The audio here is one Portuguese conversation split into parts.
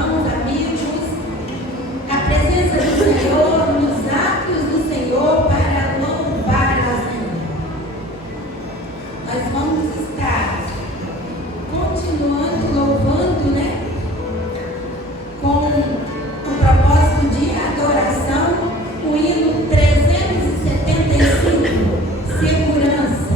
irmãos, amigos, a presença do Senhor, nos atos do Senhor para louvar ao Senhor. Nós vamos estar continuando louvando, né? Com o propósito de adoração, o hino 375, segurança.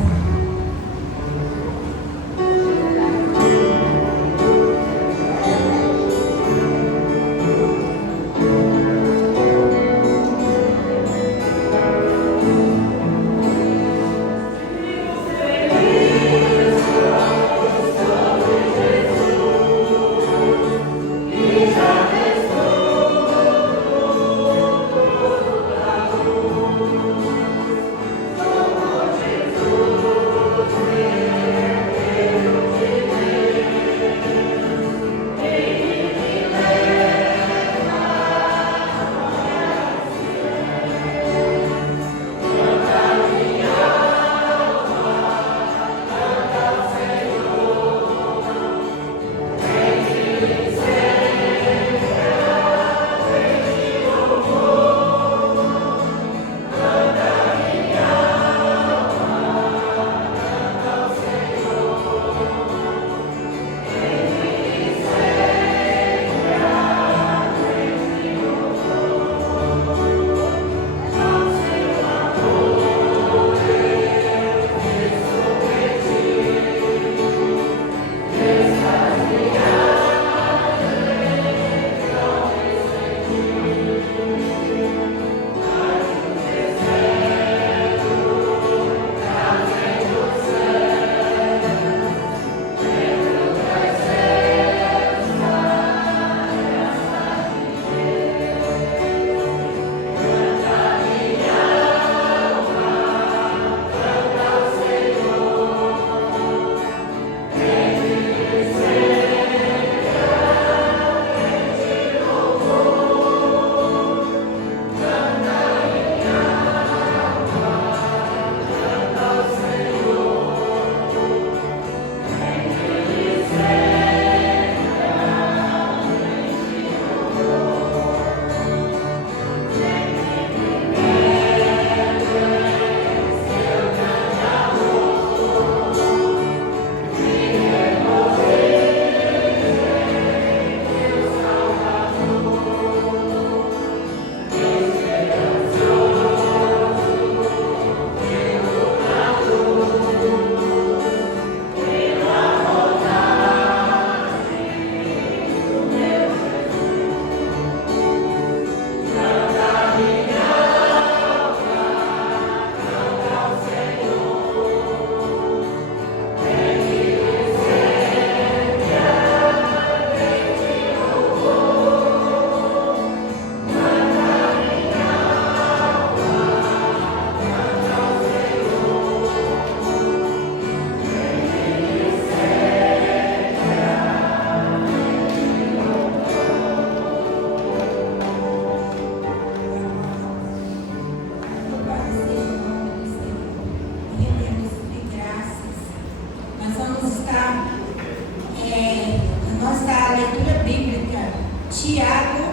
Tiago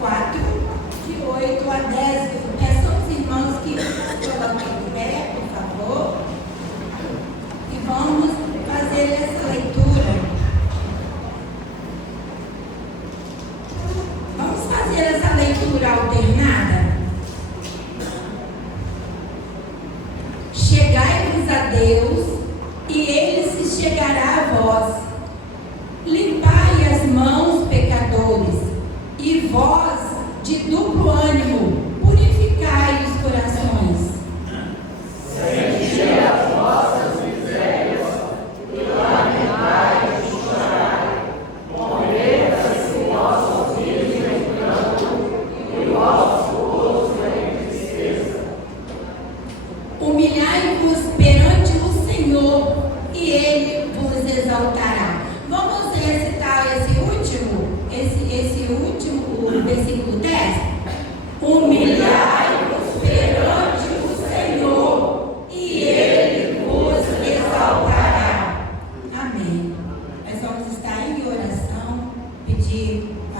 4, de 8 a 10. Peço aos irmãos que nos coloquem de pé, por favor, e vamos fazer essa leitura. Vamos fazer essa leitura alternada. Chegai-vos a Deus, e Ele se chegará a vós. Limpai as mãos, pecadores, e vós, de duplo ânimo, purificai os corações. Senti as vossas misérias, e lamentai e chorai. Converta-se o vosso ouvido em pranto, e o vosso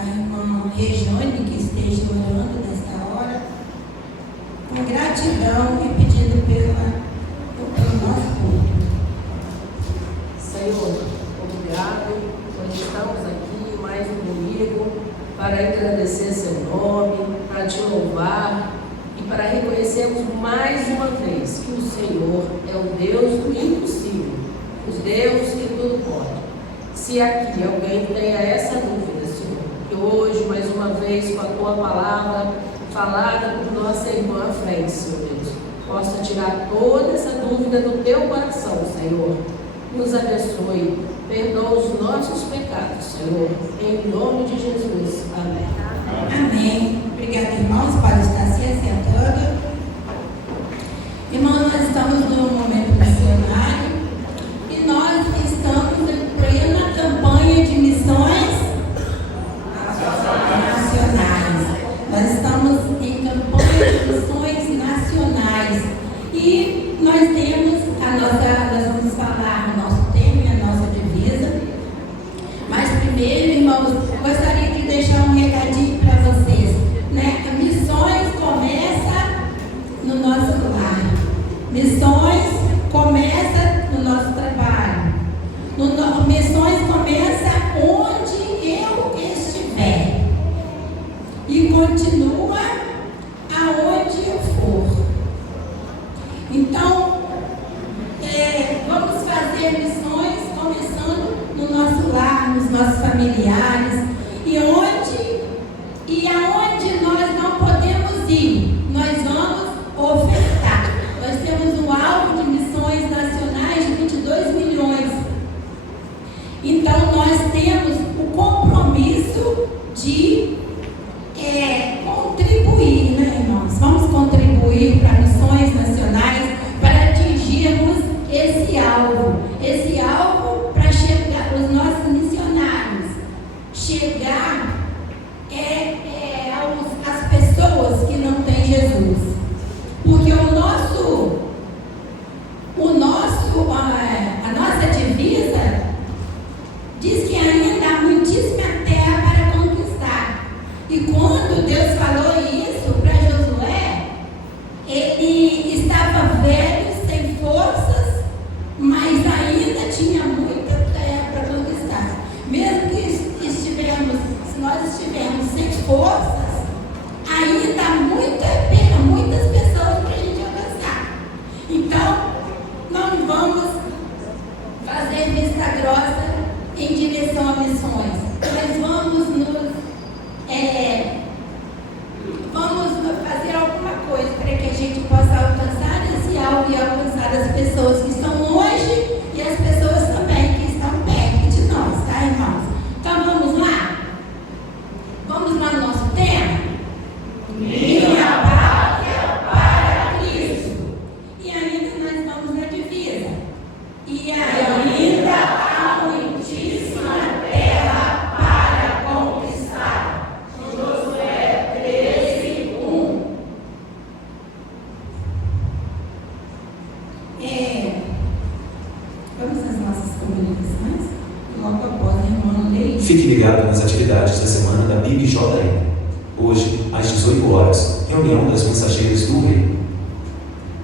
irmã Regiane, que esteja orando nesta hora, com gratidão e pedindo pelo nosso culto. Senhor, obrigado. Nós estamos aqui mais um domingo para agradecer seu nome, para te louvar e para reconhecermos mais uma vez que o Senhor é o Deus do impossível, o Deus que tudo pode. Se aqui alguém tenha essa dúvida, Senhor, que hoje, mais uma vez, com a tua palavra falada por nossa irmã à frente, Senhor Deus, possa tirar toda essa dúvida do teu coração, Senhor. Nos abençoe, perdoa os nossos pecados, Senhor, em nome de Jesus. Amém. Amém. Obrigada, irmãos. Pode estar se assentando. Irmãos, nós estamos no momento missionário e nós estamos em plena campanha de missões nacionais. Nós estamos em campanha de missões nacionais e nós temos nós vamos falar o nosso tema e a nossa divisa. Mas primeiro, irmãos, gostaria de deixar um recadinho para vocês, né? Missões começa no nosso lar. Missões começa no nosso trabalho. Missões começa onde eu estiver e continua aonde eu for. Então, vamos fazer missões começando no nosso lar, nos nossos familiares e aonde nós não podemos ir, nós vamos ofertar. Nós temos um alvo de missões nacionais de 22 milhões. Então nós temos o compromisso de contribuir, né, irmãos? Vamos contribuir para missões nacionais para atingirmos esse alvo para chegar, os nossos missionários, chegar às pessoas que não têm Jesus. Porque a nossa divisa diz que ainda há muitíssima terra para conquistar. E quando Deus falou isso para Josué, ele estava velho, sem forças, mas ainda tinha muita terra para conquistar. Mesmo que se nós estivermos sem forças, ainda há muitas pessoas para a gente alcançar. Então, não vamos fazer vista grossa em direção a missões, mas vamos fazer alguma coisa para que a gente possa alcançar esse alvo e alcançar as pessoas que estão longe e as pessoas também que estão perto de nós, tá, irmãos? Então vamos lá? Vamos lá no nosso tema? Minha pátria para Cristo. E ainda nós vamos na divisa. E ainda há muitíssima terra para conquistar. Josué 13:1. Vamos às nossas comunicações? Logo após a irmã ler. Fique ligado nas atividades da semana da BIBJM. Hoje, às 18 horas, reunião das mensageiras do Rei.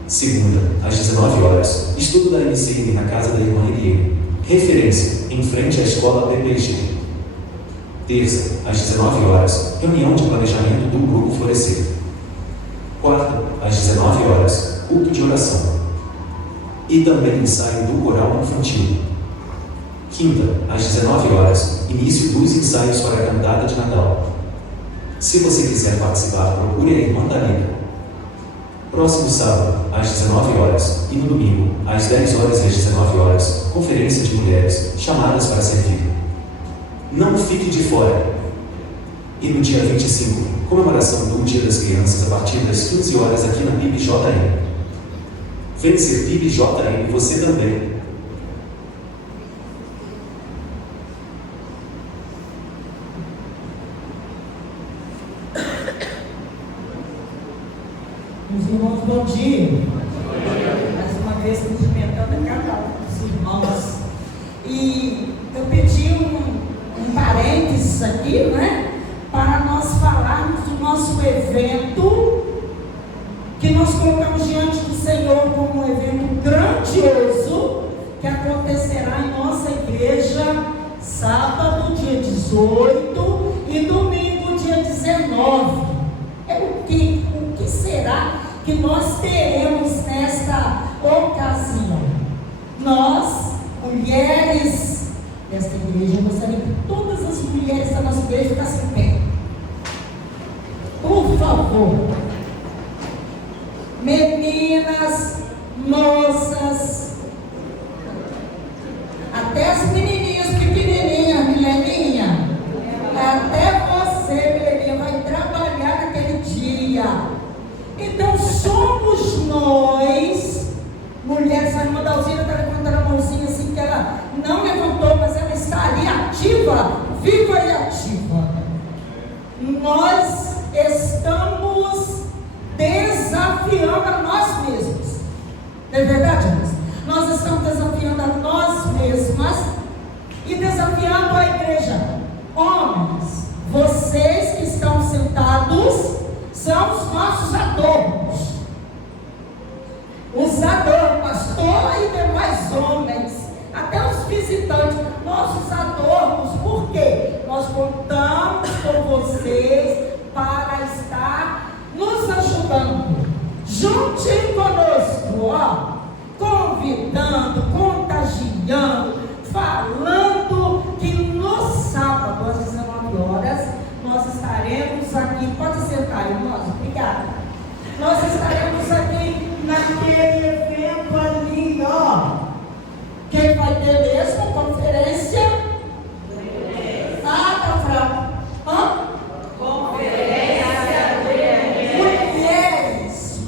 Segunda, às 19 horas, estudo da MCM na casa da irmã Eliane. Referência, em frente à escola PPG. Terça, às 19 horas, reunião de planejamento do Grupo Florescer. Quarta, às 19 horas, culto de oração. E também ensaio do coral infantil. Quinta, às 19 horas, início dos ensaios para a cantada de Natal. Se você quiser participar, procure a irmã Dalila. Próximo sábado, às 19 horas, e no domingo, às 10 horas e às 19 horas, conferência de mulheres, chamadas para servir. Não fique de fora. E no dia 25, comemoração do Dia das Crianças a partir das 15 horas aqui na BIBJM. Vem ser BIBJM você também. Meus irmãos, bom dia. Mais uma vez cumprimentando a cada um dos irmãos. E eu pedi um parênteses aqui, né? nosso evento, que nós colocamos diante do Senhor como um evento grandioso, que acontecerá em nossa igreja, sábado, dia 18, e domingo, dia 19. O que será que nós teremos nesta ocasião? Nós, mulheres desta igreja, eu gostaria que todas as mulheres da nossa igreja ficassem em pé. Por favor. Meninas, moças, até as menininhas pequenininhas, Mileninha, até você, Mileninha, vai trabalhar naquele dia. Então somos nós, mulheres. A irmã Dalzina está levantando a mãozinha assim, que ela não levantou, mas ela está ali ativa, viva e ativa. Nós estamos desafiando a nós mesmos. Não é verdade, irmãos? Nós estamos desafiando a nós mesmas e desafiando a igreja. Homens, vocês que estão sentados são os nossos adornos. Os adornos, pastor e demais homens, até os visitantes, nossos adornos. Por quê? Nós contamos com vocês para estar nos ajudando. Juntinho conosco, ó, convidando, contagiando, falando que no sábado às 19 horas nós estaremos aqui. Pode sentar, irmãos, obrigada. Nós estaremos aqui naquele evento ali, ó. Quem vai ter mesmo? Conferência? Ah, tá fraco. Hã?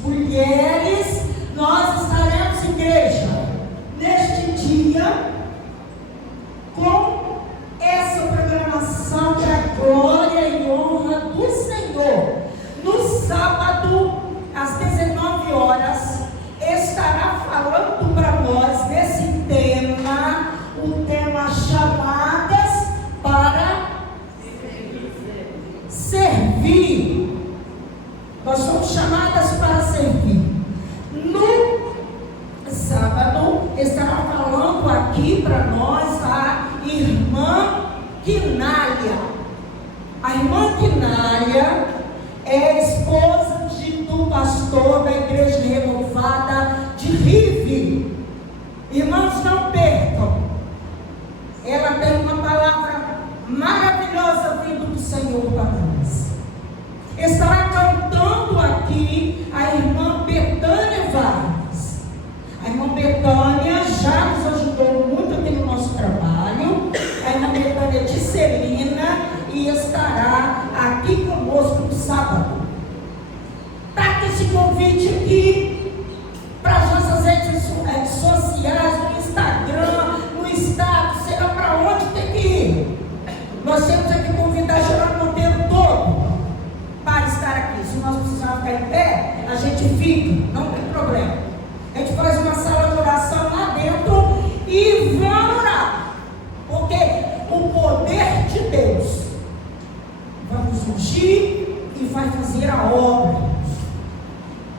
Mulheres, nós estaremos igreja neste dia com essa programação que é a glória e honra do Senhor. No sábado, às 19 horas, estará falando para nós nesse tema, o tema chamadas para servir. Nós somos chamadas para servir. No sábado, estará falando aqui para nós a irmã Quinália. A irmã Quinália é esposa do pastor da Igreja Renovada de Rive. Irmãos, não percam. Ela tem uma palavra maravilhosa vindo do Senhor para nós. Estará cantando aqui a irmã Betânia Vargas. A irmã Betânia já nos ajudou muito aqui no nosso trabalho. A irmã Betânia de Celina, e estará aqui conosco no sábado. Está aqui esse convite aqui para as nossas redes sociais, no Instagram, no status, será para onde tem que ir. Nós temos aqui que convidar Geraldo Monteiro todo para estar aqui. Se nós precisarmos ficar em pé, a gente fica, não tem problema. A gente faz uma sala de oração lá dentro e vamos orar, porque o poder de Deus vai nos ungir e vai fazer a obra.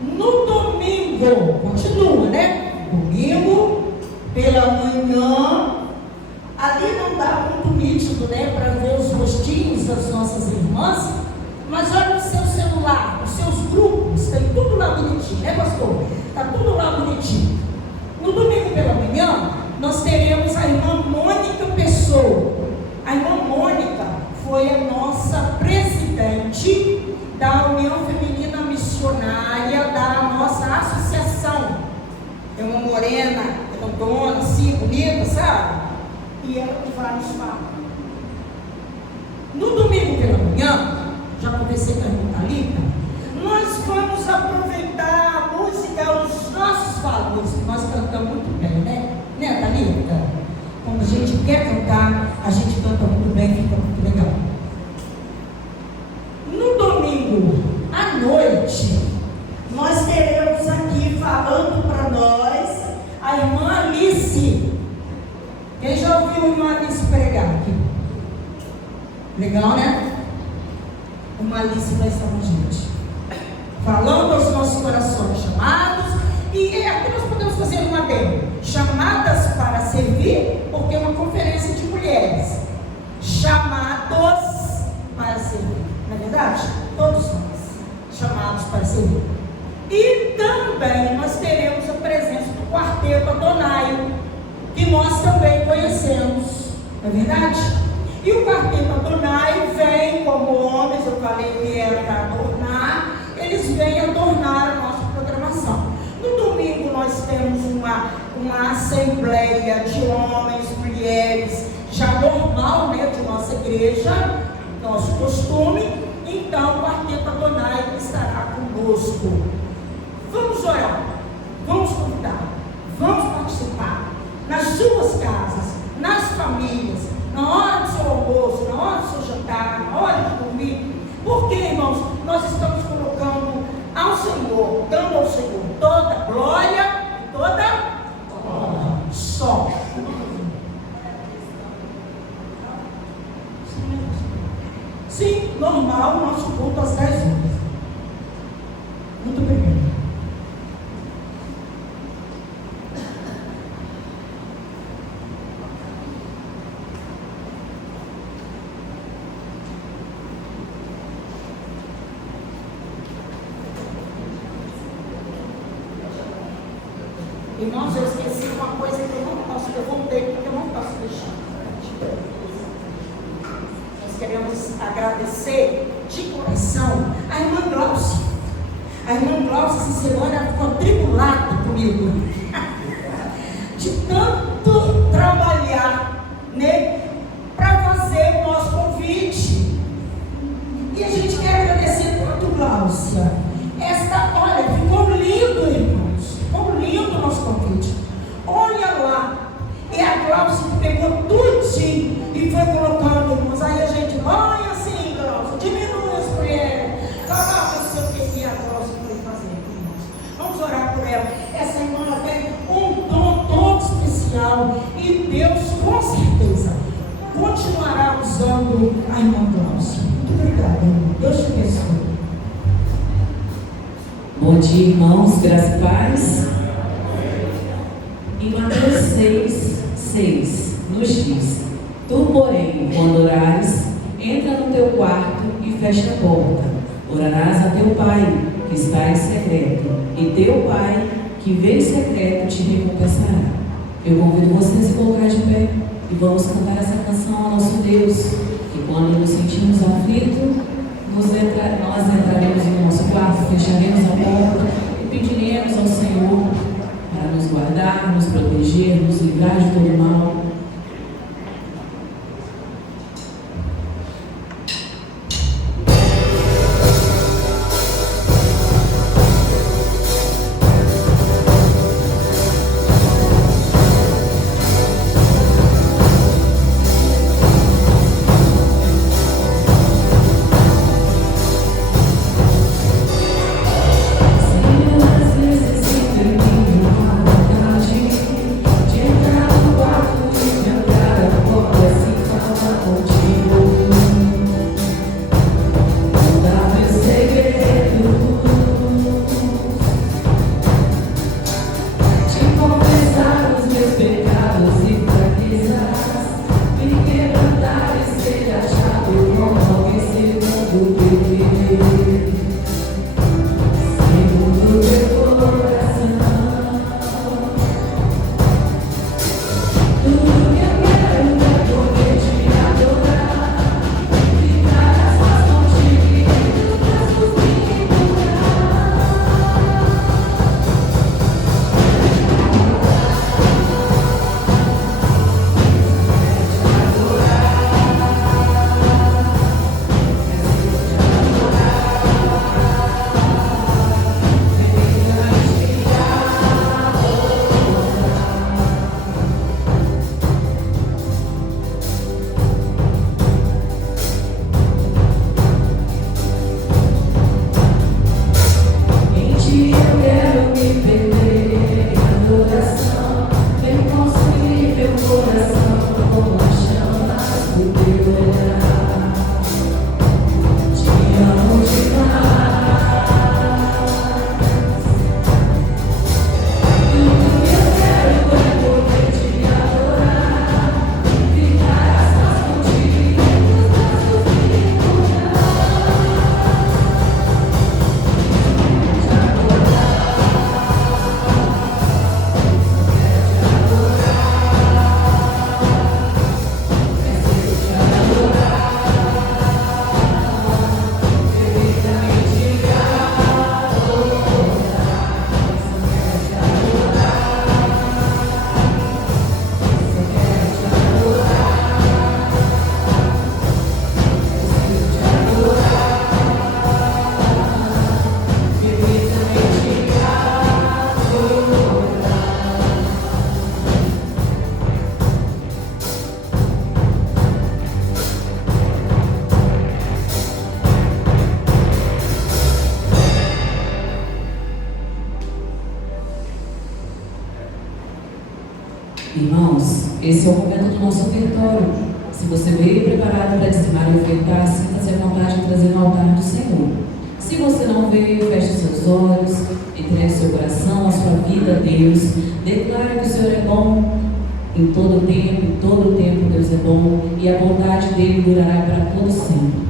No domingo, continua, né? Domingo, pela manhã, ali não dá muito nítido, né? Para ver os rostinhos das nossas irmãs, mas olha o seu celular, os seus grupos, tem tudo lá bonitinho, né, pastor? Está tudo lá bonitinho. No domingo pela manhã, nós teremos a irmã Mônica Pessoa. A irmã Mônica foi a nossa presidente da União Feminina Missionária da nossa associação. É uma morena, redondona, assim, bonita, sabe? E ela que vai nos falar. No domingo pela manhã, já conversei com a irmã Thalita, nós vamos aproveitar a música, os nossos valores, que nós cantamos muito bem, né? Né, Thalita? Quando a gente quer cantar, a gente canta muito bem, fica muito legal. No domingo à noite, nós teremos aqui falando para nós a irmã Alice. Quem já ouviu a irmã Alice pregar aqui? Legal, né? Irmã malícia vai estar na gente. Falando aos nossos corações, chamados, e aqui nós podemos fazer uma adendo. Chamadas para servir, porque é uma conferência de mulheres. Chamados para servir. Não é verdade? Todos nós chamados para servir. E também nós teremos a presença do quarteto Adonai, que nós também conhecemos. Não é verdade? E o quarteto Adonai vem como homens, eu falei que era para adornar, eles vêm adornar a nossa programação. No domingo nós temos uma assembleia de homens, mulheres, já normal, né, de nossa igreja, nosso costume. Então o quarteto Adonai estará conosco. Vamos orar, vamos convidar, vamos participar nas suas casas, nas famílias, na hora do seu almoço, na hora do seu jantar, na hora de dormir. Porque, irmãos, nós estamos colocando ao Senhor, dando ao Senhor toda glória, toda honra. Só. Sim, normal, nosso culto às 10 horas. Muito obrigado. Irmãos, eu esqueci uma coisa que eu voltei porque eu não posso deixar. Nós queremos agradecer de coração a irmã Glaucia. A irmã Glaucia, essa semana, ficou tribulada comigo. De tanto trabalhar, né, para fazer o nosso convite. E a gente quer agradecer tanto, Glaucia. Olha, ficou lindo, irmãos. Ficou lindo o nosso convite. Olha lá. E a Glaucia que pegou tudinho e foi colocando, irmãos. Aí a gente, olha assim, Glaucia, diminui as mulheres. Coloca o seu que a Glaucia foi fazer, irmãos. Vamos orar por ela. Essa irmã tem um dom todo especial. E Deus, com certeza, continuará usando a irmã Glaucia. Muito obrigada, irmão. Deus te abençoe. Bom dia, irmãos, graça e paz. Em Mateus 6 nos diz: Tu, porém, quando orares, entra no teu quarto e fecha a porta. Orarás a teu Pai, que está em secreto, e teu Pai, que vê em secreto, te recompensará. Eu convido vocês a se colocar de pé e vamos cantar essa canção ao nosso Deus, que quando nos sentimos aflitos, nós entraremos no nosso quarto, fecharemos a porta e pediremos ao Senhor para nos guardar, nos proteger, nos livrar de todo mal. Às vezes sinto em mim uma vontade de entrar no quarto. Esse é o momento do nosso ofertório. Se você veio preparado para dizimar e ofertar, sinta-se à vontade de trazer no altar do Senhor. Se você não veio, feche seus olhos, entregue seu coração, a sua vida a Deus. Declare que o Senhor é bom em todo tempo Deus é bom e a bondade dele durará para todo sempre.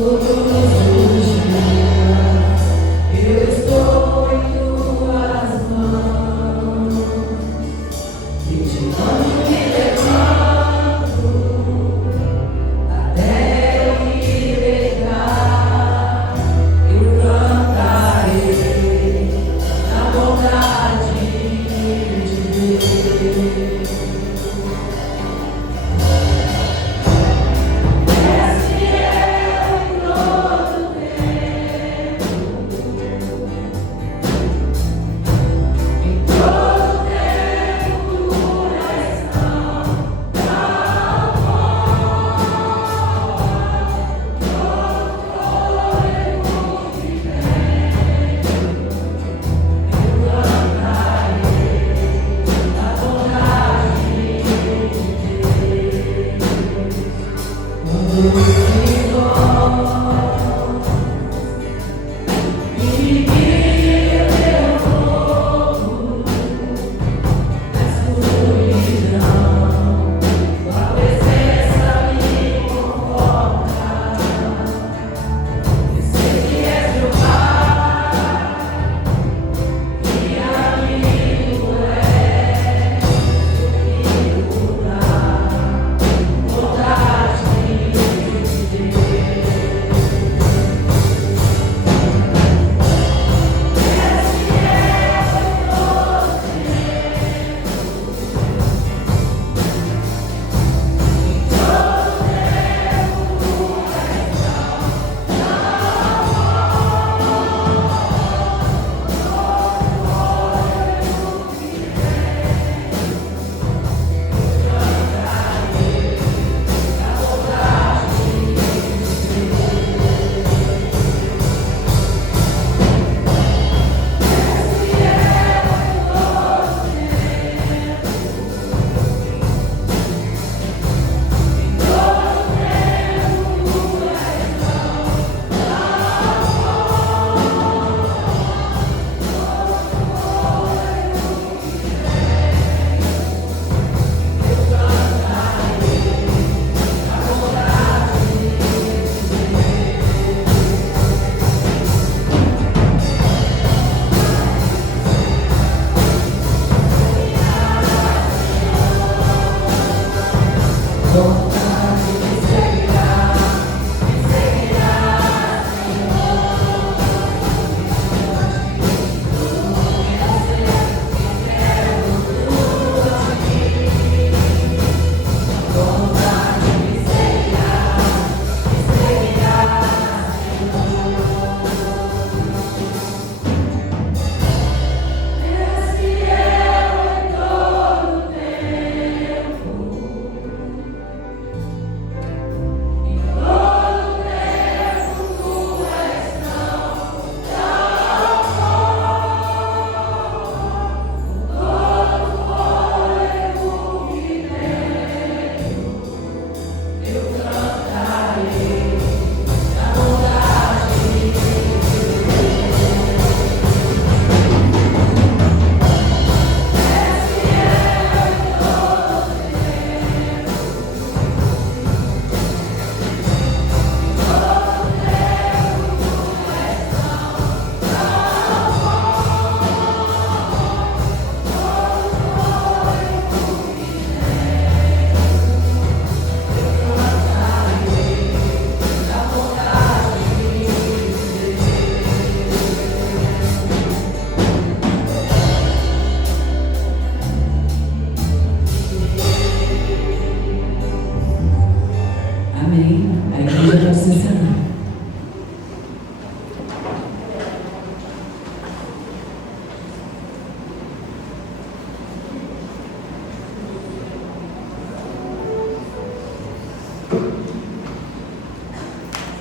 Todos os dias eu estou em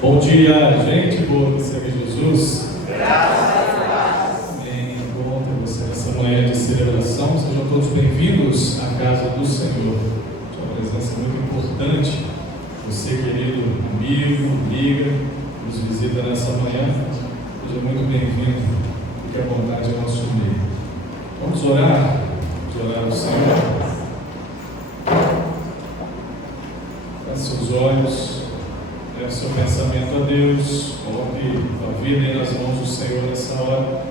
Bom dia, gente boa que segue Jesus. Graças a Deus. Amém. Bom ter você nessa manhã de celebração. Sejam todos bem-vindos à casa do Senhor. Sua presença é muito importante. Você, querido amigo, amiga, nos visita nessa manhã. Seja muito bem-vindo. Fique à vontade ao nosso meio. Vamos orar. Vamos orar ao Senhor. Feche seus olhos. Leve seu pensamento a Deus, coloque a vida aí nas mãos do Senhor nessa hora.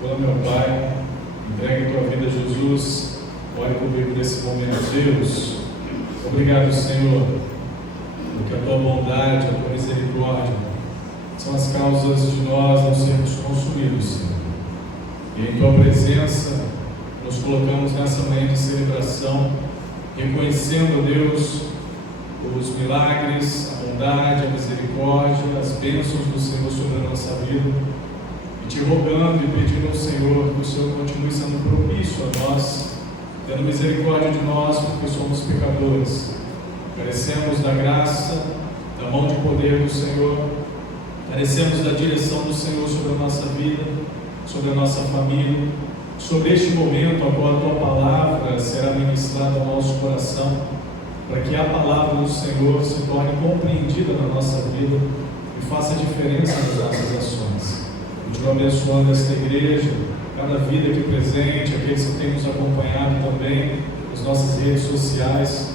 Fala, meu Pai, entregue tua vida a Jesus, ore comigo nesse momento. Deus, obrigado, Senhor, porque a tua bondade, a tua misericórdia são as causas de nós não sermos consumidos, Senhor. E em tua presença, nos colocamos nessa manhã de celebração, reconhecendo, Deus, os milagres, a bondade, a misericórdia, as bênçãos do Senhor sobre a nossa vida, e te rogando e pedindo ao Senhor que o Senhor continue sendo propício a nós, tendo misericórdia de nós, porque somos pecadores, carecemos da graça, da mão de poder do Senhor, carecemos da direção do Senhor sobre a nossa vida, sobre a nossa família, sobre este momento, agora a tua palavra será ministrada ao nosso coração, para que a palavra do Senhor se torne compreendida na nossa vida e faça diferença nas nossas ações. Continua abençoando esta igreja, cada vida aqui presente, aqueles que têm nos acompanhado também nas nossas redes sociais.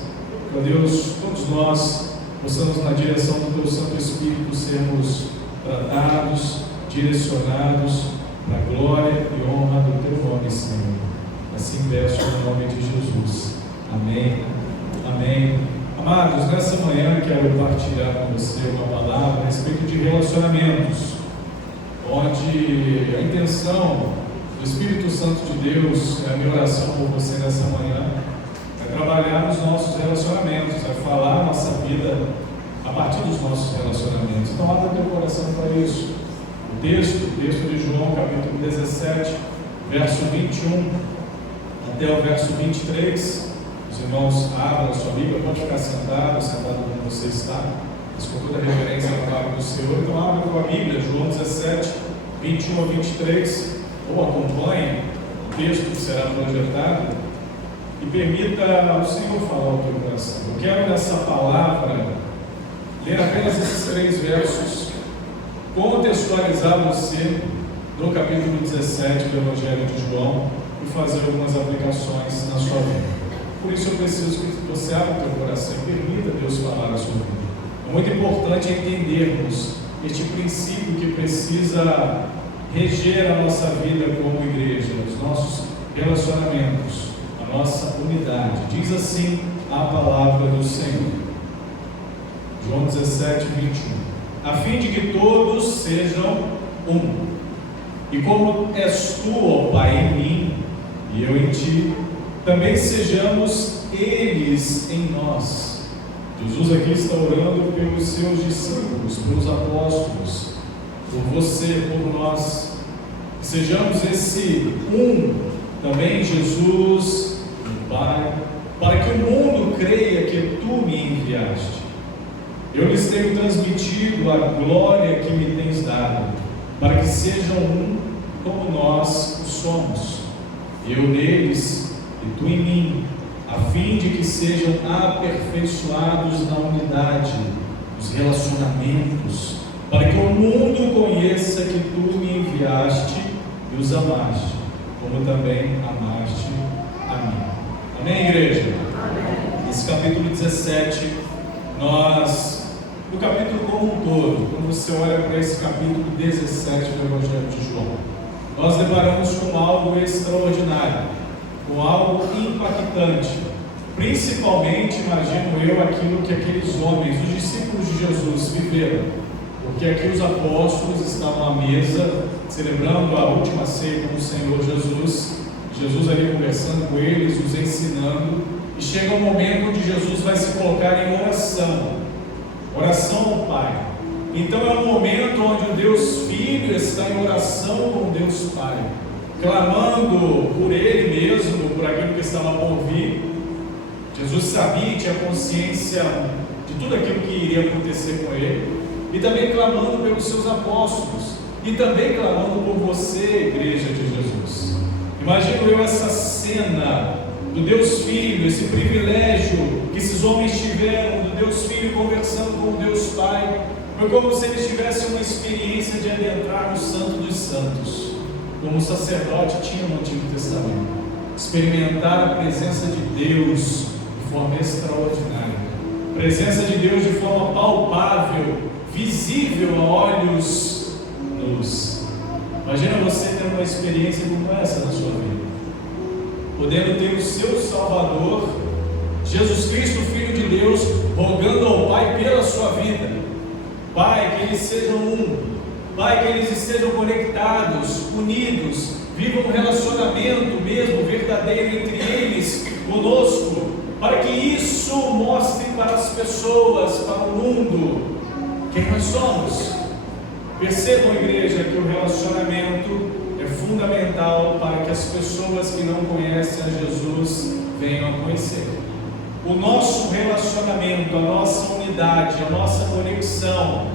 Ó Deus, todos nós possamos, na direção do Teu Santo Espírito, sermos tratados, direcionados para a glória e honra do Teu nome, Senhor. Assim peço no nome de Jesus. Amém. Amém. Amados, nessa manhã quero partilhar com você uma palavra a respeito de relacionamentos, onde a intenção do Espírito Santo de Deus, a minha oração por você nessa manhã, é trabalhar nos nossos relacionamentos, é falar a nossa vida a partir dos nossos relacionamentos. Então, abra teu coração para isso. O texto de João, capítulo 17, verso 21 até o verso 23. Os irmãos, abram a sua Bíblia, pode ficar sentado onde você está, mas com toda a reverência à palavra do Senhor. Então, abra com a Bíblia, João 17, 21 a 23, ou acompanhe o texto que será projetado e permita ao Senhor falar ao teu coração. Eu quero nessa palavra ler apenas esses 3 versos, contextualizar você no capítulo 17 do Evangelho de João e fazer algumas aplicações na sua vida. Por isso eu preciso que você abra o teu coração e permita Deus falar a sua vida. É muito importante entendermos este princípio que precisa reger a nossa vida como igreja, os nossos relacionamentos, a nossa unidade. Diz assim a palavra do Senhor. João 17, 21. A fim de que todos sejam um. E como és tu, ó Pai, em mim, e eu em ti, também sejamos eles em nós. Jesus aqui está orando pelos seus discípulos, pelos apóstolos, por você, por nós. Sejamos esse um, também Jesus, o Pai, para que o mundo creia que tu me enviaste. Eu lhes tenho transmitido a glória que me tens dado, para que sejam um como nós somos. Eu neles e tu em mim, a fim de que sejam aperfeiçoados na unidade, nos relacionamentos, para que o mundo conheça que tu me enviaste e os amaste, como também amaste a mim. Amém, igreja? Amém. Esse capítulo 17, no capítulo como um todo, quando você olha para esse capítulo 17 do Evangelho de João, nós deparamos com algo extraordinário, com algo impactante, principalmente, imagino eu, aquilo que aqueles homens, os discípulos de Jesus, viveram, porque aqui os apóstolos estavam à mesa, celebrando a última ceia com o Senhor Jesus, Jesus ali conversando com eles, os ensinando, e chega um momento onde Jesus vai se colocar em oração ao Pai. Então é um momento onde o Deus Filho está em oração com Deus Pai, clamando por Ele mesmo, por aquilo que estava por vir. Jesus sabia e tinha consciência de tudo aquilo que iria acontecer com Ele, e também clamando pelos seus apóstolos, e também clamando por você, Igreja de Jesus. Imagino eu essa cena do Deus Filho, esse privilégio que esses homens tiveram, do Deus Filho conversando com o Deus Pai. Foi como se eles tivessem uma experiência de adentrar no Santo dos Santos, como o sacerdote tinha no Antigo Testamento. Experimentar a presença de Deus de forma extraordinária, presença de Deus de forma palpável, visível a olhos nus. Imagina você tendo uma experiência como essa na sua vida, podendo ter o seu Salvador, Jesus Cristo, Filho de Deus, rogando ao Pai pela sua vida. Pai, que eles sejam um. Pai, que eles estejam conectados, unidos, vivam um relacionamento mesmo verdadeiro entre eles, conosco, para que isso mostre para as pessoas, para o mundo, quem nós somos. Percebam, igreja, que o relacionamento é fundamental para que as pessoas que não conhecem a Jesus venham a conhecer. O nosso relacionamento, a nossa unidade, a nossa conexão,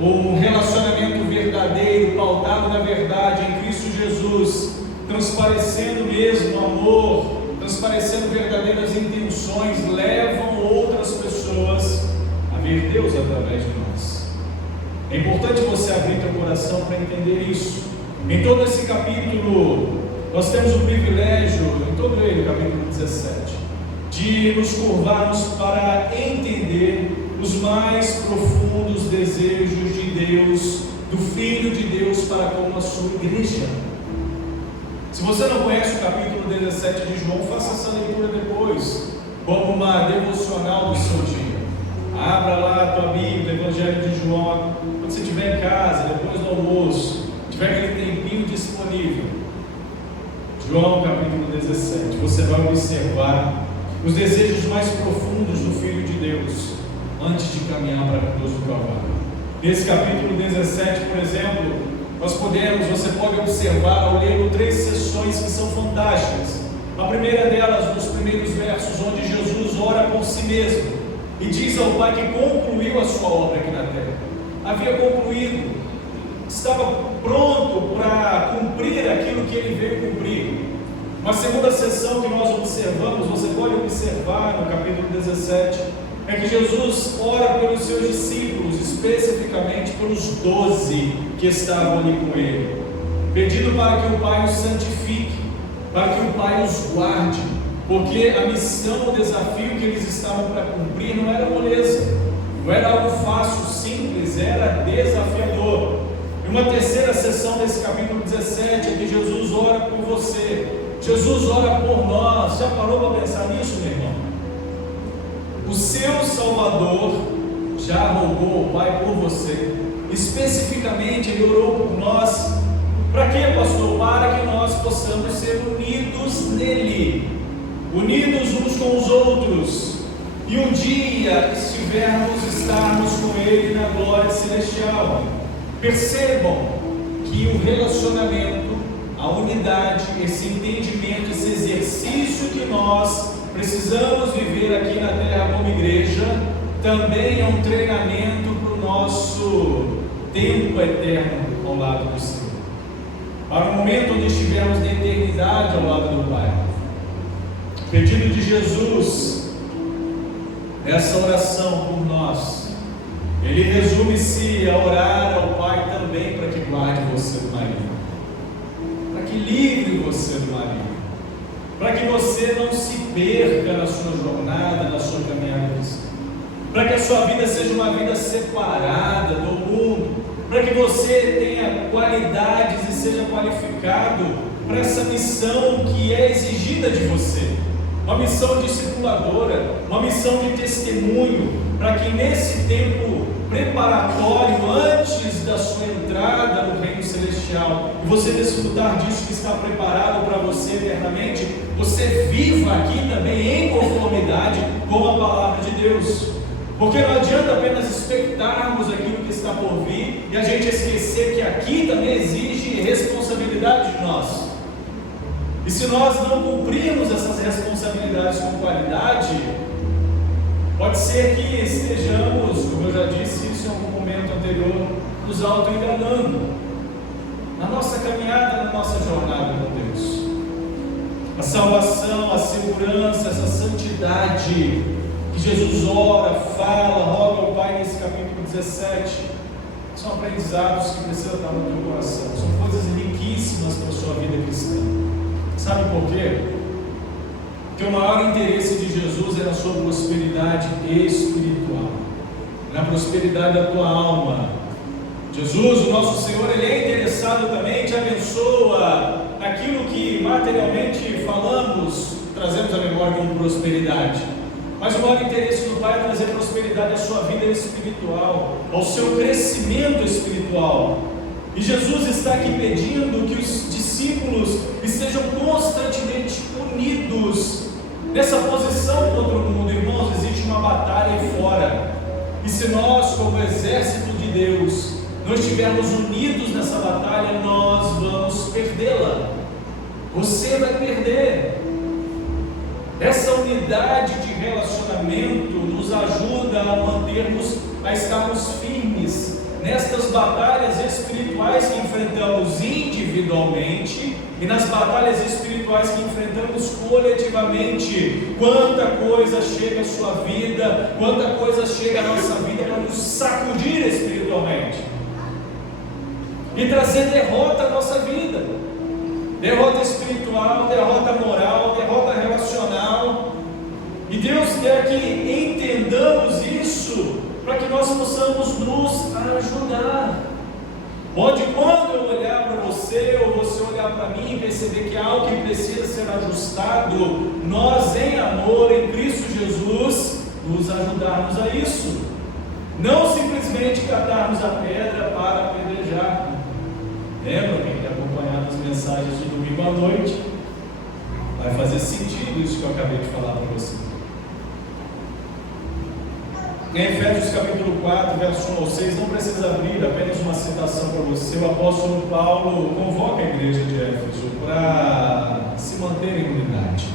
um relacionamento verdadeiro, pautado na verdade em Cristo Jesus, transparecendo mesmo amor, transparecendo verdadeiras intenções, levam outras pessoas a ver Deus através de nós. É importante você abrir teu coração para entender isso. Em todo esse capítulo, nós temos o privilégio, em todo ele, capítulo 17, de nos curvarmos para entender os mais profundos desejos de Deus, do Filho de Deus para com a sua igreja. Se você não conhece o capítulo 17 de João, faça essa leitura depois, como uma devocional do seu dia. Abra lá a tua Bíblia, Evangelho de João, quando você estiver em casa, depois do almoço, tiver aquele tempinho disponível. João capítulo 17, você vai observar os desejos mais profundos do Filho de Deus, antes de caminhar para a cruz do Calvário. Nesse capítulo 17, por exemplo, você pode observar ao ler 3 sessões que são fantásticas. A primeira delas, nos primeiros versos, onde Jesus ora por si mesmo e diz ao Pai que concluiu a sua obra aqui na terra. Havia concluído, estava pronto para cumprir aquilo que ele veio cumprir. Uma segunda sessão que nós observamos, você pode observar no capítulo 17, é que Jesus ora pelos seus discípulos, especificamente pelos 12 que estavam ali com ele, pedindo para que o Pai os santifique, para que o Pai os guarde, porque a missão, o desafio que eles estavam para cumprir não era moleza, não era algo fácil, simples, era desafiador. E uma terceira sessão desse capítulo 17 é que Jesus ora por você, Jesus ora por nós. Já parou para pensar nisso, meu irmão? O seu Salvador já rogou ao Pai por você, especificamente ele orou por nós. Para quê, pastor? Para que nós possamos ser unidos nele, unidos uns com os outros, e um dia estarmos com ele na glória celestial. Percebam que o relacionamento, a unidade, esse entendimento, esse exercício que nós precisamos viver aqui na terra como igreja, também é um treinamento para o nosso tempo eterno ao lado do Senhor, para o momento onde estivermos na eternidade ao lado do Pai. O pedido de Jesus, essa oração por nós, ele resume-se a orar ao Pai também para que guarde você do maligno, para que livre você do maligno, para que você não se perca na sua jornada, na sua caminhada cristã, para que a sua vida seja uma vida separada do mundo, para que você tenha qualidades e seja qualificado para essa missão que é exigida de você, uma missão discipuladora, uma missão de testemunho, para que nesse tempo preparatório, antes da sua entrada no reino celestial, e você desfrutar disso que está preparado para você eternamente, você viva aqui também em conformidade com a palavra de Deus. Porque não adianta apenas expectarmos aquilo que está por vir e a gente esquecer que aqui também exige responsabilidade de nós. E se nós não cumprirmos essas responsabilidades com qualidade, pode ser que estejamos, como eu já disse isso em algum momento interior, nos auto-enganando na nossa caminhada, na nossa jornada com Deus. A salvação, a segurança, essa santidade que Jesus ora, fala, roga ao Pai nesse capítulo 17, são aprendizados que precisam estar no teu coração, são coisas riquíssimas para a sua vida cristã. Sabe por quê? Porque o maior interesse de Jesus é na sua prosperidade espiritual, na prosperidade da tua alma. Jesus, o nosso Senhor, Ele é interessado também, te abençoa naquilo que materialmente falamos, trazemos a memória como prosperidade. Mas o maior interesse do Pai é trazer prosperidade à sua vida espiritual, ao seu crescimento espiritual. E Jesus está aqui pedindo que os discípulos estejam constantemente unidos nessa posição contra o mundo. Irmãos, existe uma batalha aí fora. E se nós, como exército de Deus, não estivermos unidos nessa batalha, nós vamos perdê-la. Você vai perder. Essa unidade de relacionamento nos ajuda a estarmos firmes nestas batalhas espirituais que enfrentamos individualmente e nas batalhas espirituais que enfrentamos coletivamente. Quanta coisa chega à sua vida, quanta coisa chega à nossa vida para nos sacudir espiritualmente e trazer derrota à nossa vida, derrota espiritual, derrota moral, derrota relacional. E Deus quer que entendamos isso para que nós possamos nos ajudar. Onde quando eu olhar para você ou você olhar para mim e perceber que há algo que precisa ser ajustado, nós em amor, em Cristo Jesus, nos ajudarmos a isso. Não simplesmente catarmos a pedra para apedrejar. Lembra, quem tem acompanhado as mensagens de domingo à noite, vai fazer sentido isso que eu acabei de falar para você. Em Efésios capítulo 4, verso 1 ao 6, não precisa abrir, apenas uma citação para você. O apóstolo Paulo convoca a igreja de Éfeso para se manter em unidade.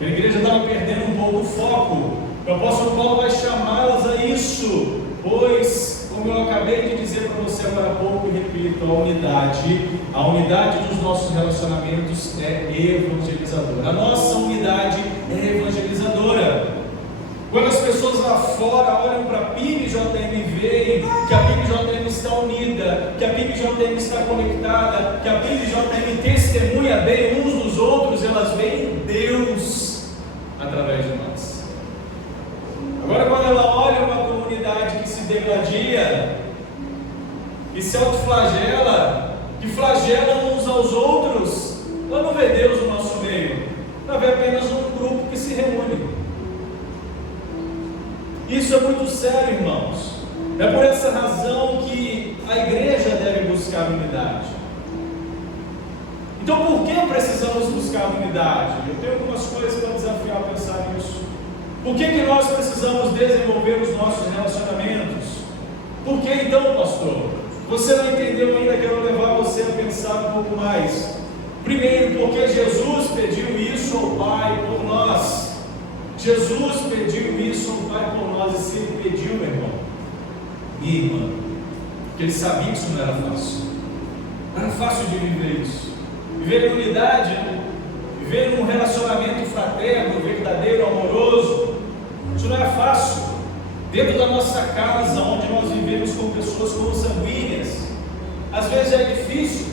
A igreja estava perdendo um pouco o foco. O apóstolo Paulo vai chamá-las a isso, pois, como eu acabei de dizer para você agora há pouco e repito, a unidade dos nossos relacionamentos é evangelizadora. A nossa unidade é evangelizadora. Quando as pessoas lá fora olham para a PIB-JM e veem que a PIB-JM está unida, que a PIB-JM está conectada, que a PIB-JM testemunha bem uns dos outros, elas veem Deus através de nós. Agora, quando ela olha uma comunidade que se degladia, que se autoflagela, que flagela uns aos outros, ela não vê Deus no nosso meio, ela vê apenas um grupo que se reúne. Isso é muito sério, irmãos. É por essa razão que a igreja deve buscar unidade. Então, por que precisamos buscar unidade? Eu tenho algumas coisas para desafiar a pensar nisso. Por que nós precisamos desenvolver os nossos relacionamentos? Por que então, pastor? Você não entendeu ainda, quero levar você a pensar um pouco mais. Primeiro, porque Jesus pediu isso ao Pai por nós. Jesus pediu isso ao Pai por nós, e se Ele pediu, meu irmão, minha irmã, porque Ele sabia que isso não era fácil. Não era fácil de viver isso. Viver em unidade, viver num relacionamento fraterno, verdadeiro, amoroso, isso não é fácil. Dentro da nossa casa, onde nós vivemos com pessoas consanguíneas, às vezes é difícil.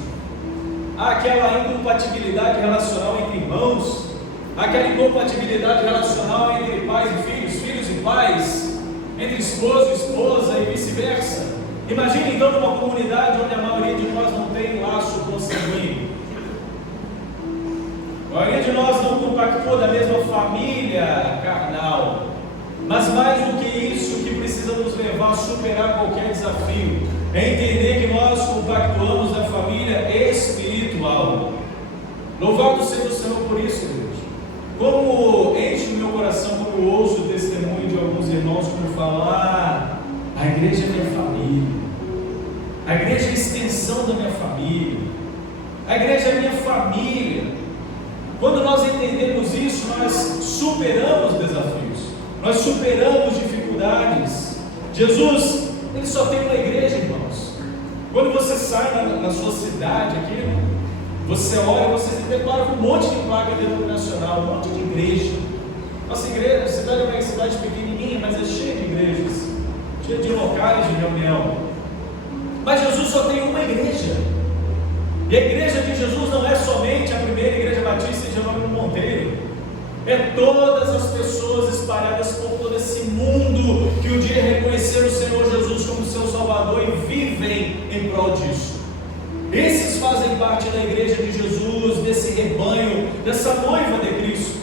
Há aquela incompatibilidade relacional entre irmãos, aquela incompatibilidade relacional entre pais e filhos, filhos e pais, entre esposo e esposa e vice-versa. Imagine então uma comunidade onde a maioria de nós não tem laço consanguíneo. A maioria de nós não compactua da mesma família carnal. Mas mais do que isso, o que precisa nos levar a superar qualquer desafio é entender que nós compactuamos da família espiritual. Louvado seja o Senhor por isso, Deus. Como enche o meu coração quando eu ouço o testemunho de alguns irmãos como falar, a igreja é minha família, a igreja é a extensão da minha família, a igreja é minha família. Quando nós entendemos isso, nós superamos desafios, nós superamos dificuldades. Jesus, Ele só tem uma igreja, irmão. Quando você sai na sua cidade aqui, você olha, você se depara com um monte de placa denominacional, um monte de igreja. Nossa igreja, a cidade é uma cidade pequenininha, mas é cheia de igrejas, cheia de locais de reunião. Mas Jesus só tem uma igreja. E a igreja de Jesus não é somente a primeira igreja batista em Jerônimo Monteiro. É todas as pessoas espalhadas por todo esse mundo que um dia reconheceram o Senhor Jesus como seu Salvador e vivem em prol disso. Esses fazem parte da igreja de Jesus, desse rebanho, dessa noiva de Cristo.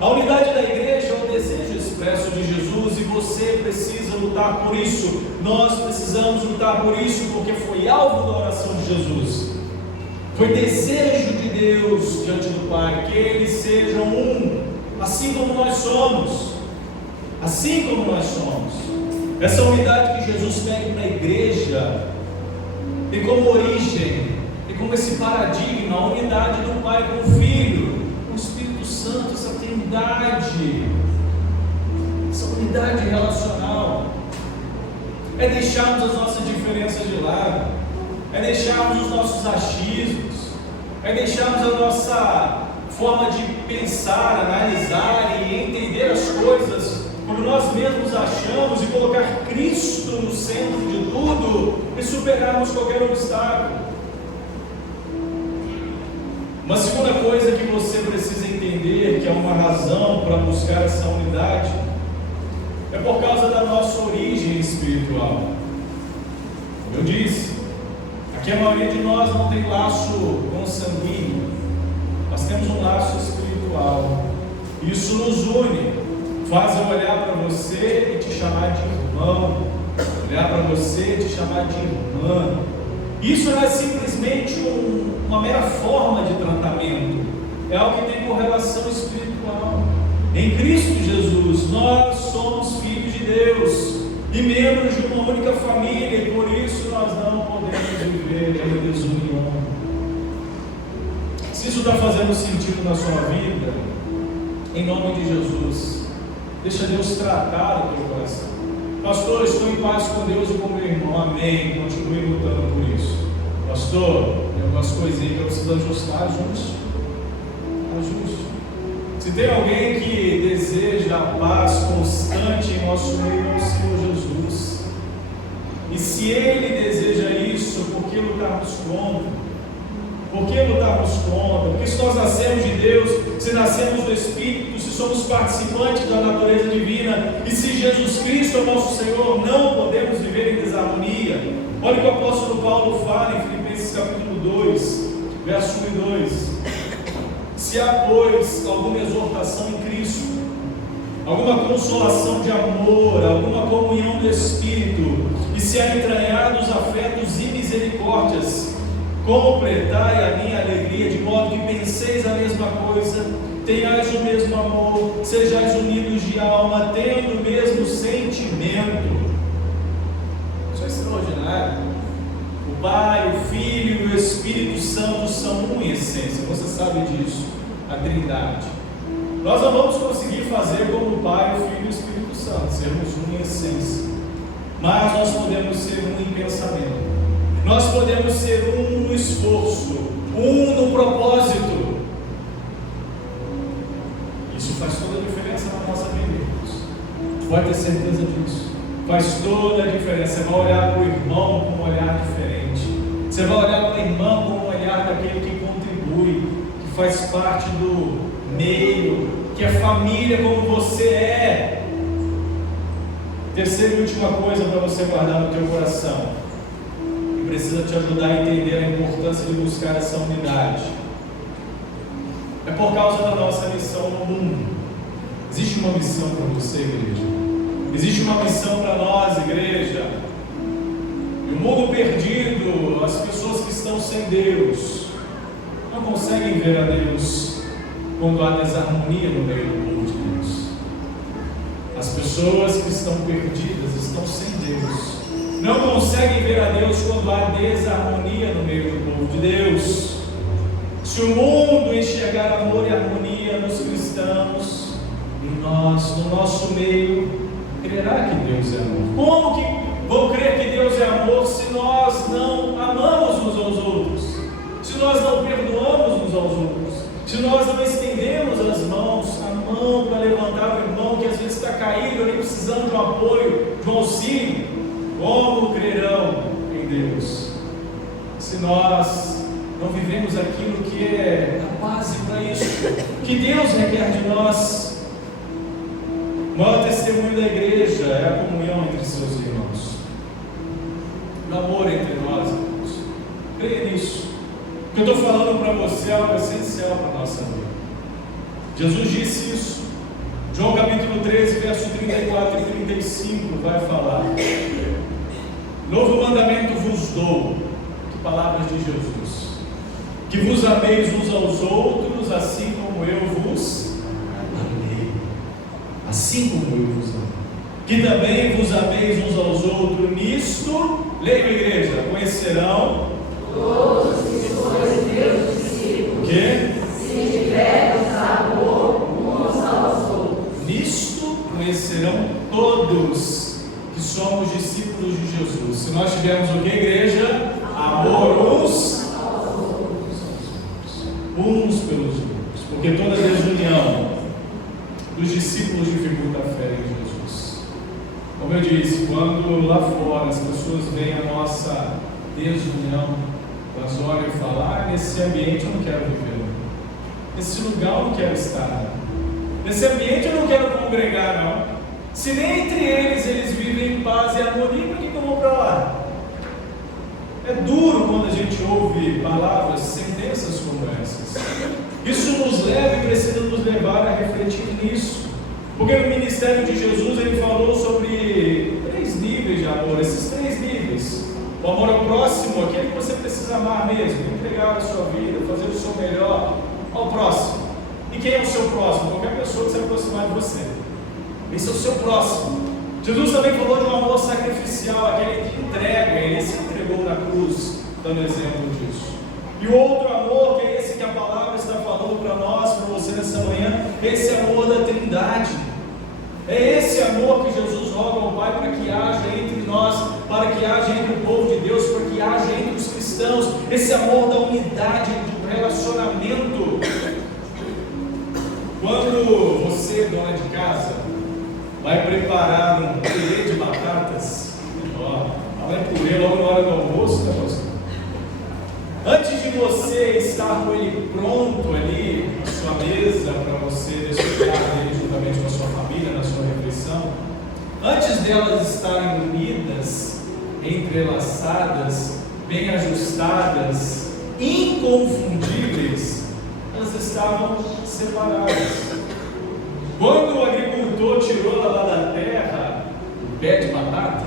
A unidade da igreja é o desejo expresso de Jesus e você precisa lutar por isso. Nós precisamos lutar por isso porque foi alvo da oração de Jesus. Foi desejo de Deus diante do Pai que eles sejam um, assim como nós somos. Assim como nós somos. Essa unidade que Jesus pede para a igreja tem como origem, tem como esse paradigma, a unidade do Pai com o Filho, com o Espírito Santo, essa trindade, essa unidade relacional. É deixarmos as nossas diferenças de lado, é deixarmos os nossos achismos, é deixarmos a nossa forma de pensar, analisar e entender as coisas como nós mesmos achamos e colocar Cristo no centro de tudo e superarmos qualquer obstáculo. Uma segunda coisa que você precisa entender, que é uma razão para buscar essa unidade, é por causa da nossa origem espiritual. Como eu disse, aqui a maioria de nós não tem laço consanguíneo, nós temos um laço espiritual. Isso nos une. Faz eu olhar para você e te chamar de irmão, olhar para você e te chamar de irmã. Isso não é simplesmente uma mera forma de tratamento, é algo que tem correlação espiritual. Em Cristo Jesus, nós somos filhos de Deus e membros de uma única família, e por isso nós não podemos viver em desunião. Se isso está fazendo sentido na sua vida, em nome de Jesus, deixa Deus tratar o teu coração. Pastor, eu estou em paz com Deus e com meu irmão. Amém. Continue lutando por isso. Pastor, tem algumas coisinhas que eu preciso ajustar. Ajuste. Se tem alguém que deseja a paz constante em nosso meio, é o Senhor Jesus. E se Ele deseja isso, por que lutarmos contra? Por que lutarmos contra? Porque se nós nascemos de Deus, se nascemos do Espírito, se somos participantes da natureza divina, e se Jesus Cristo é o nosso Senhor, não podemos viver em desarmonia. Olha o que o apóstolo Paulo fala em Filipenses capítulo 2, verso 1 e 2. Se há, pois, alguma exortação em Cristo, alguma consolação de amor, alguma comunhão do Espírito, e se há entranhados afetos e misericórdias, completai a minha alegria, de modo que penseis a mesma coisa, tenhais o mesmo amor, sejais unidos de alma, tendo o mesmo sentimento. Isso é extraordinário. O Pai, o Filho e o Espírito Santo são um em essência, você sabe disso, a Trindade. Nós não vamos conseguir fazer como o Pai, o Filho e o Espírito Santo, sermos um em essência, mas nós podemos ser um em pensamento. Nós podemos ser um no esforço, um no propósito. Isso faz toda a diferença na nossa vida. Pode ter certeza disso. Faz toda a diferença. Você vai olhar para o irmão com um olhar diferente. Você vai olhar para a irmã com um olhar daquele que contribui, que faz parte do meio, que é família como você é. Terceira e última coisa para você guardar no teu coração, precisa te ajudar a entender a importância de buscar essa unidade. É por causa da nossa missão no mundo. Existe uma missão para você, igreja. Existe uma missão para nós, igreja. E o mundo perdido, as pessoas que estão sem Deus, não conseguem ver a Deus quando há desarmonia no meio do povo de Deus. As pessoas que estão perdidas estão sem Deus. Não conseguem ver a Deus quando há desarmonia no meio do povo de Deus. Se o mundo enxergar amor e harmonia nos cristãos, em nós, no nosso meio, crerá que Deus é amor. vão crer que Deus é amor se nós não amamos uns aos outros, se nós não perdoamos uns aos outros, se nós não estendemos as mãos, a mão para levantar o irmão que às vezes está caído ali precisando de um apoio, de um auxílio. Como crerão em Deus se nós não vivemos aquilo que é a base para isso, que Deus requer de nós? O maior testemunho da igreja é a comunhão entre seus irmãos, o amor entre nós, irmãos. Creia nisso. O que eu estou falando para você é algo essencial para a nossa vida. Jesus disse isso. João capítulo 13, verso 34 e 35 vai falar: novo mandamento vos dou, que palavras de Jesus, que vos ameis uns aos outros, assim como eu vos amei. Assim como eu vos amei. Que também vos ameis uns aos outros. Nisto, leiam, igreja, conhecerão todos que sois meus discípulos. O quê? Se tivermos amor uns aos outros. Nisto conhecerão todos que somos discípulos de Jesus. Se nós tivermos o que, igreja? Amor uns pelos outros. Porque toda desunião dos discípulos dificulta a fé em Jesus. Como eu disse, quando lá fora as pessoas veem a nossa desunião, elas olham e falam: nesse ambiente eu não quero viver, nesse lugar eu não quero estar, nesse ambiente eu não quero congregar, não. Se nem entre eles vivem em paz e harmonia, por que eu vou para lá? É duro quando a gente ouve palavras, sentenças como essas. Isso nos leva e precisa nos levar a refletir nisso. Porque no ministério de Jesus ele falou sobre 3 níveis de amor, esses 3 níveis. O amor ao próximo, aquele que você precisa amar mesmo, entregar a sua vida, fazer o seu melhor ao próximo. E quem é o seu próximo? Qualquer pessoa que se aproximar de você. Esse é o seu próximo. Jesus também falou de um amor sacrificial, aquele que entrega, ele se entregou na cruz, dando exemplo disso. E o outro amor, que é esse que a palavra está falando para nós, para você nessa manhã, esse amor da Trindade. É esse amor que Jesus roga ao Pai para que haja entre nós, para que haja entre o povo de Deus, para que haja entre os cristãos, esse amor da unidade, do relacionamento. Quando você, dona de casa, vai preparar um purê de batatas, fala em purê logo na hora do almoço, né, pastor? Antes de você estar com ele pronto ali, na sua mesa, para você desfrutar dele juntamente com a sua família, na sua refeição, antes delas estarem unidas, entrelaçadas, bem ajustadas, inconfundíveis, elas estavam separadas. Quando o agricultor tirou lá da terra o pé de batata,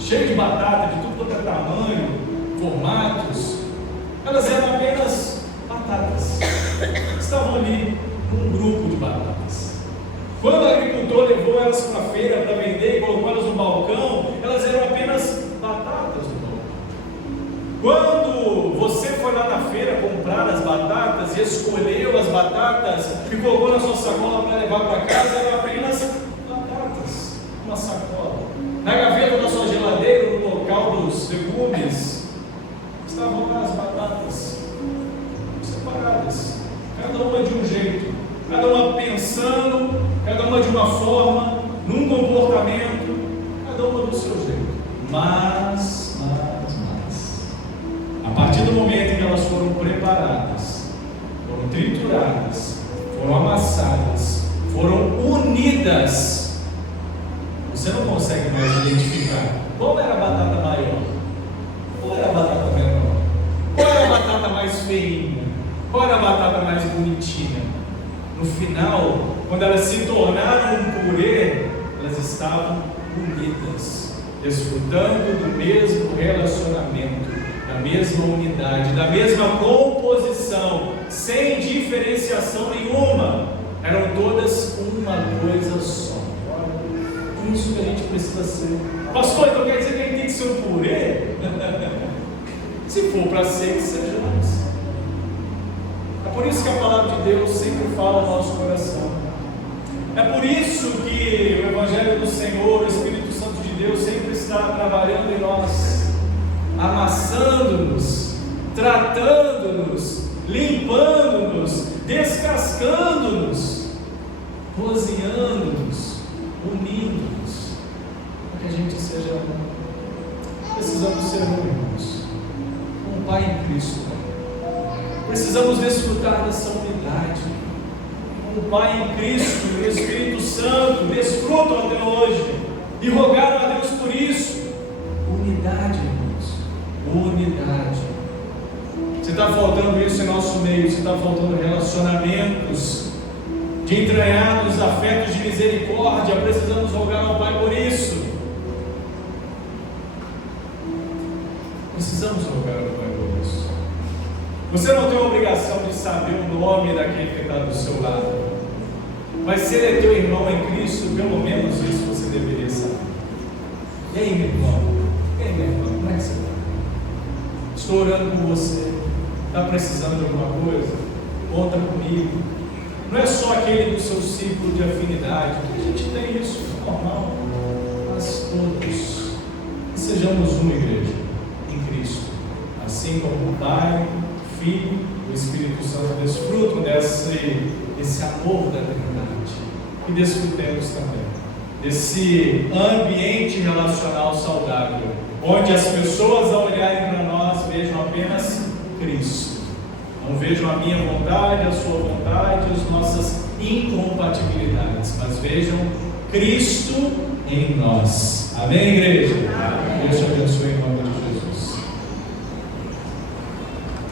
cheio de batata, de tudo quanto é tamanho, formatos, elas eram apenas batatas. Estavam ali num grupo de batatas. Quando o agricultor levou elas para a feira para vender e colocou elas no balcão, elas eram apenas batatas no balcão. Quando você foi lá na feira comprar as batatas e escolheu as batatas e colocou na sua sacola para levar para casa, eram apenas batatas, uma sacola. Na gaveta da sua geladeira, no local dos legumes, estavam lá as batatas separadas, cada uma de um jeito, cada uma pensando, cada uma de uma forma, num comportamento, cada uma do seu jeito. Mas a partir do momento em que elas foram preparadas, foram trituradas, foram amassadas, foram unidas, você não consegue mais identificar qual era a batata maior, qual era a batata menor, qual era a batata mais feinha, qual era a batata mais bonitinha. No final, quando elas se tornaram um purê, elas estavam unidas, desfrutando do mesmo relacionamento, da mesma unidade, da mesma composição, sem diferenciação nenhuma. Eram todas uma coisa só. É isso que a gente precisa ser. Pastor, então quer dizer que a gente tem que ser um purê? Se for para ser, que sejamos. É por isso que a palavra de Deus sempre fala ao nosso coração. É por isso que o Evangelho do Senhor, o Espírito Santo de Deus sempre está trabalhando em nós, amassando-nos, tratando-nos, limpando-nos, descascando-nos, cozinhando-nos, unindo-nos, para que a gente seja um. Precisamos ser um, irmãos, um Pai em Cristo. Precisamos desfrutar dessa unidade. Um Pai em Cristo e o Espírito Santo desfrutam até hoje e rogaram a Deus por isso. Unidade, irmãos, unidade. Se está faltando isso em nosso meio, se está faltando relacionamentos de entranhados afetos de misericórdia, precisamos rogar ao Pai por isso. Precisamos rogar ao Pai por isso. Você não tem a obrigação de saber o nome daquele que está do seu lado, mas se ele é teu irmão em Cristo, pelo menos isso você deveria saber. E aí, meu irmão? E aí, minha irmã? Como é que você está? Estou orando por você. Está precisando de alguma coisa? Conta comigo. Não é só aquele do seu ciclo de afinidade, a gente tem isso, é normal, mas todos. E sejamos uma igreja em Cristo, assim como o Pai, o Filho e o Espírito Santo desfrutam desse amor da Trindade. E desfrutemos também desse ambiente relacional saudável, onde as pessoas, ao olharem para nós, vejam apenas Cristo. Não vejam a minha vontade, a sua vontade, as nossas incompatibilidades, mas vejam Cristo em nós. Amém, igreja? Amém. Deus te abençoe em nome de Jesus.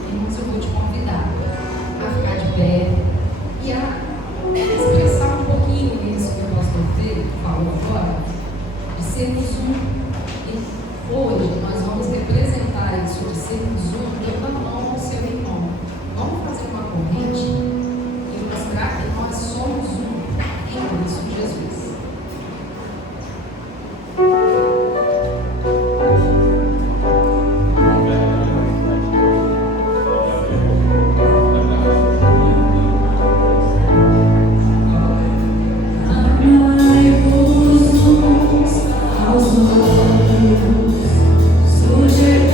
Irmãos, eu vou te convidar a ficar de pé e a expressar um pouquinho isso que o pastor Pedro falou agora, de sermos um. E hoje nós vamos representar isso de sermos um, dando a mão ao seu irmão. Vamos fazer uma corrente e mostrar que nós somos um em Cristo Jesus. Aos olhos, sujeitai-vos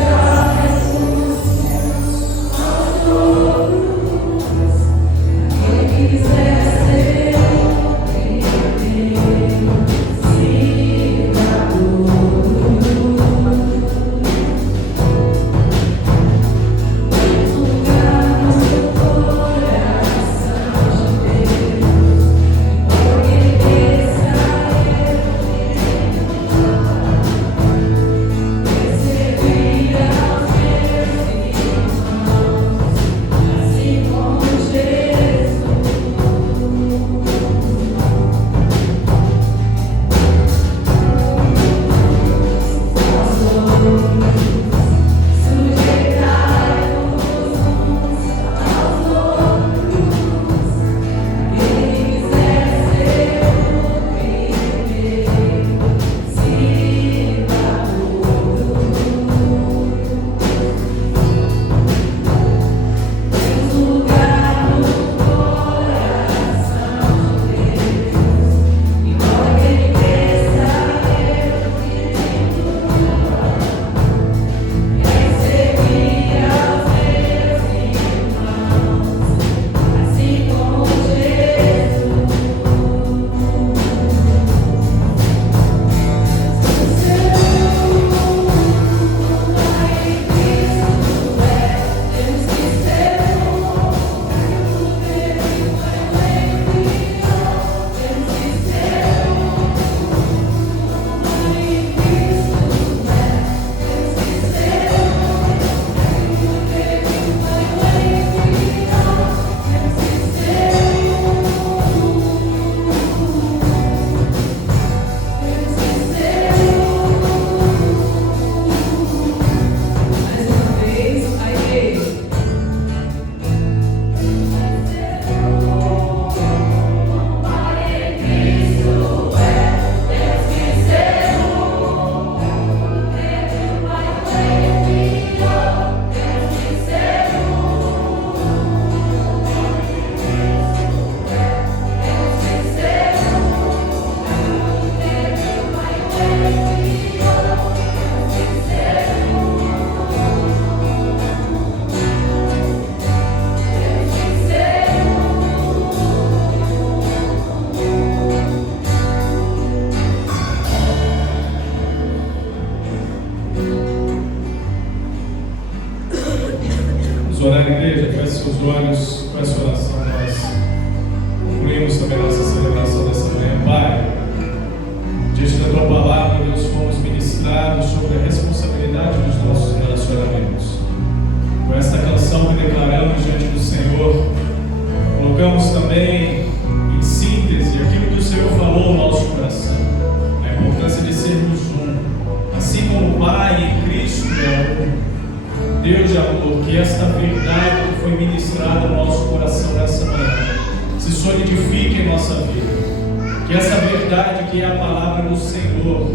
que esta verdade que foi ministrada no nosso coração nessa manhã se solidifique em nossa vida. Que essa verdade que é a palavra do Senhor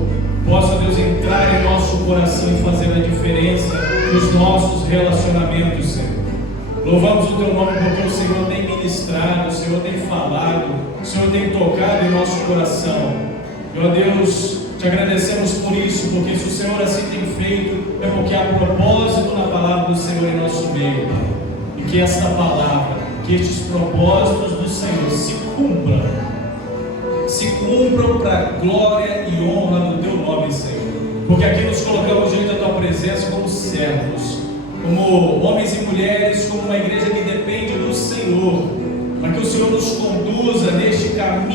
possa, Deus, entrar em nosso coração e fazer a diferença nos nossos relacionamentos, Senhor. Louvamos o Teu nome porque o Senhor tem ministrado, o Senhor tem falado, o Senhor tem tocado em nosso coração. E, ó Deus, te agradecemos por isso, porque se o Senhor assim tem feito, é porque há propósito na palavra do Senhor em nosso meio, Pai. E que esta palavra, que estes propósitos do Senhor se cumpram para a glória e honra do Teu nome, Senhor. Porque aqui nos colocamos diante da Tua presença como servos, como homens e mulheres, como uma igreja que depende do Senhor, para que o Senhor nos conduza neste caminho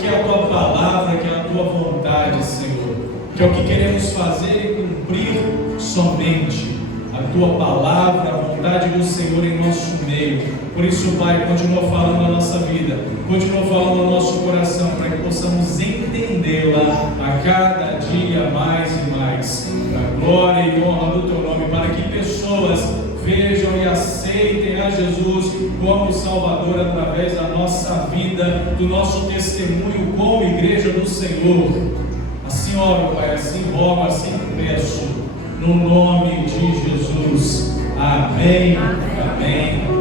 que é a Tua palavra, que é a Tua vontade, Senhor, que é o que queremos fazer e cumprir somente a Tua palavra, a vontade do Senhor em nosso meio. Por isso, Pai, continua falando na nossa vida, continua falando no nosso coração, para que possamos entendê-la a cada dia mais e mais, para a glória e honra do Teu nome, para que pessoas vejam e aceitem a Jesus como Salvador através da nossa vida, do nosso testemunho como igreja do Senhor. Assim oro, Pai, assim rogo, assim peço, no nome de Jesus. Amém. Amém.